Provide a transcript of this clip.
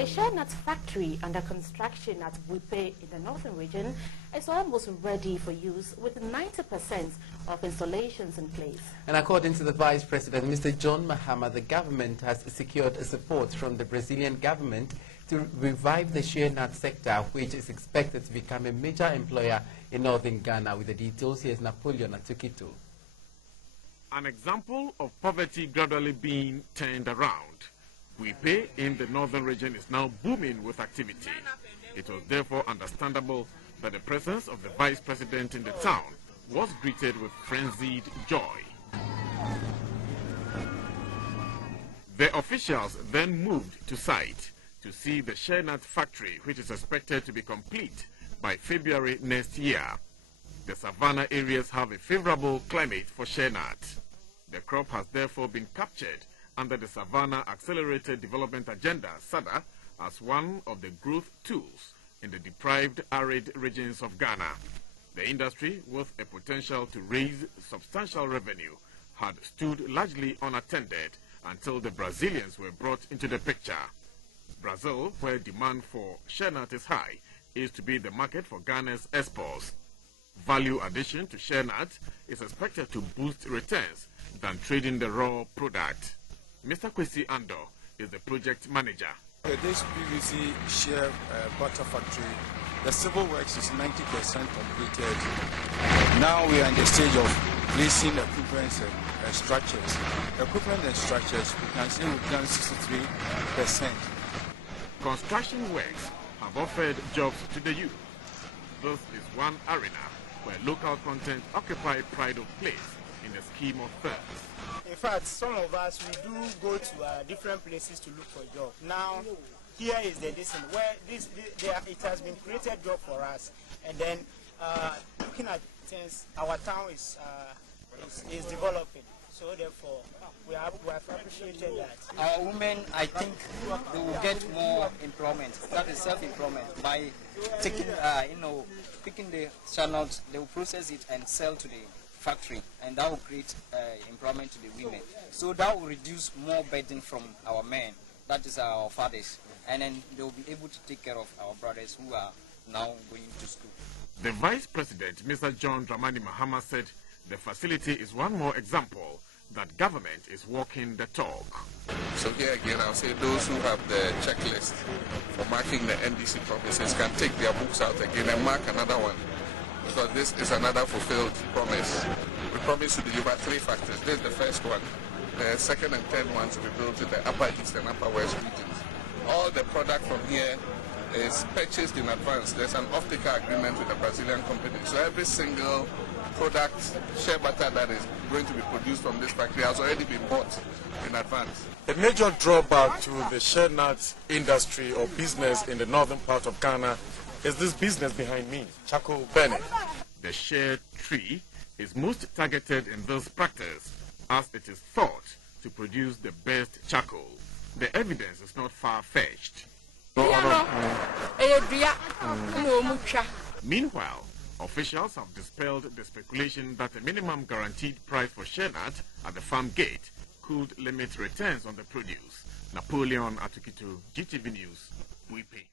A shea nut factory under construction at Buipe in the northern region is almost ready for use with 90% of installations in place. And according to the Vice President, Mr. John Mahama, the government has secured support from the Brazilian government to revive the shea nut sector, which is expected to become a major employer in northern Ghana. With the details, here's Napoleon Atukito. An example of poverty gradually being turned around. Buipe in the northern region is now booming with activity. It was therefore understandable that the presence of the Vice President in the town was greeted with frenzied joy. The officials then moved to site to see the shea nut factory, which is expected to be complete by February next year. The savannah areas have a favorable climate for shea nut. The crop has therefore been captured under the Savannah Accelerated Development Agenda, SADA, as one of the growth tools in the deprived arid regions of Ghana. The industry, with a potential to raise substantial revenue, had stood largely unattended until the Brazilians were brought into the picture. Brazil, where demand for shea nut is high, is to be the market for Ghana's exports. Value addition to shea nut is expected to boost returns than trading the raw product. Mr. Kwesi Ando is the project manager. This PVC shea butter factory, the civil works is 90% completed. Now we are in the stage of placing equipment and structures. Equipment and structures, we can say we've done 63%. Construction works have offered jobs to the youth. This is one arena where local content occupy pride of place in the scheme of things. In fact, some of us, we do go to different places to look for a job. Now, here is the listen where it has been created job for us. And then, looking at things, our town is developing. So therefore, we have appreciated that. Our women, I think, they will get more employment. That is self-employment by taking, picking the channels, they will process it and sell to the factory, and that will create employment to the women. So that will reduce more burden from our men, that is our fathers, and then they will be able to take care of our brothers who are now going to school. The Vice President, Mr. John Dramani Mahama, said the facility is one more example that government is walking the talk. So here again, I'll say those who have the checklist for marking the NDC promises can take their books out again and mark another one. Because this is another fulfilled promise. We promise to deliver 3 factories. This is the first one. The second and third ones will be built in the Upper East and Upper West regions. All the product from here is purchased in advance. There's an off-taker agreement with the Brazilian company. So every single product, shea butter that is going to be produced from this factory has already been bought in advance. A major drawback to the shea nut industry or business in the northern part of Ghana is this business behind me, charcoal burning. The shea tree is most targeted in this practice as it is thought to produce the best charcoal. The evidence is not far-fetched. Meanwhile, officials have dispelled the speculation that a minimum guaranteed price for shea nut at the farm gate could limit returns on the produce. Napoleon Atukito, GTV News, Buipe.